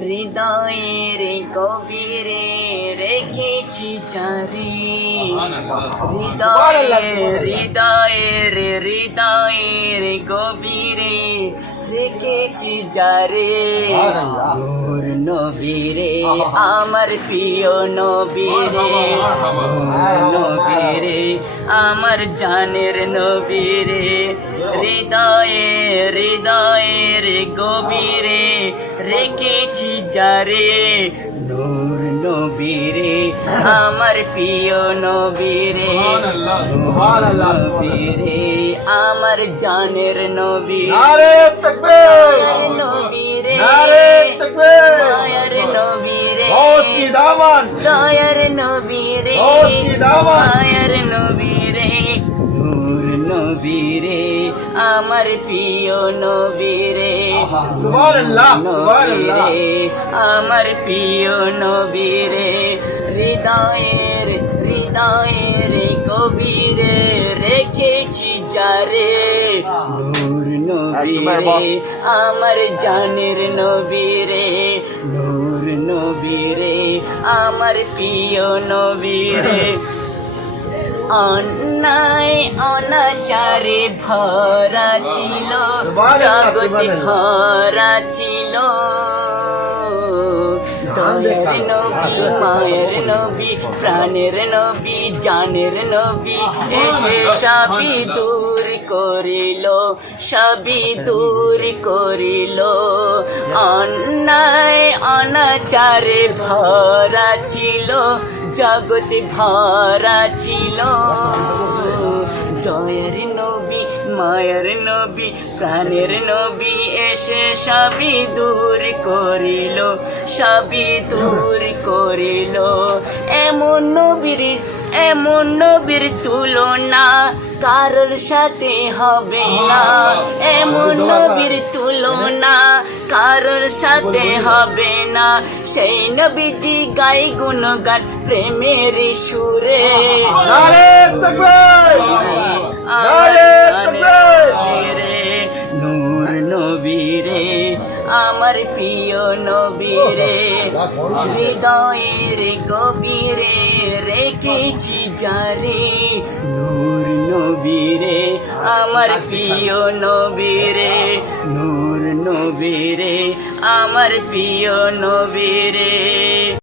হৃদয়ের কবিরে রেখেছি যারে, হৃদয়ের গভীরে রেখেছি যারে, নূর নবীরে আমার প্রিয় নবীরে, নবীরে আমার জানের নবীরে, হৃদয়ের গভীরে রেখেছি যারে, নূর নবীরে আমার প্রিয় নবীরে, নবীরে আমার জানের নবী, নবীরে দয়ার নবীরে, দয়ার নবীরে, দয়ার নবীরে, নূর নবীরে আমার প্রিয় নবীরে, নবীরে আমার প্রিয় নবীরে, হৃদয়ের কবিরে রেখেছি যারে, নূর নবীরে আমার জানের নবীরে, নূর নবীরে আমার প্রিয় নবীরে, অন্যায় অনাচারে ভরা ছিল জগৎ ভরা ছিল, দয়ার নবী মায়ের নবী প্রাণের নবী জানের নবী এসে সবই দূর করিল, সবই দূর করিল, অন্যায় অনাচারে ভরা ছিল জগৎ ভরা ছিল, দয়ার নবী মায়ের নবী প্রাণের নবী এসে সবই দূর করিল, সবই দূর করিল, এমন নবীর তুলনা কারোর সাথে হবে না, এমন নবীর তুলনা কারোর সাথে হবে না, সেই নবীজি গাই গুণগান প্রেমের সুরে, নূর নবীরে আমার প্রিয় নবীরে, হৃদয়ের গভীরে রেখেছি যারে, নূর নবীরে আমার প্রিয় নবীরে, নূর নবীরে আমার প্রিয় নবীরে।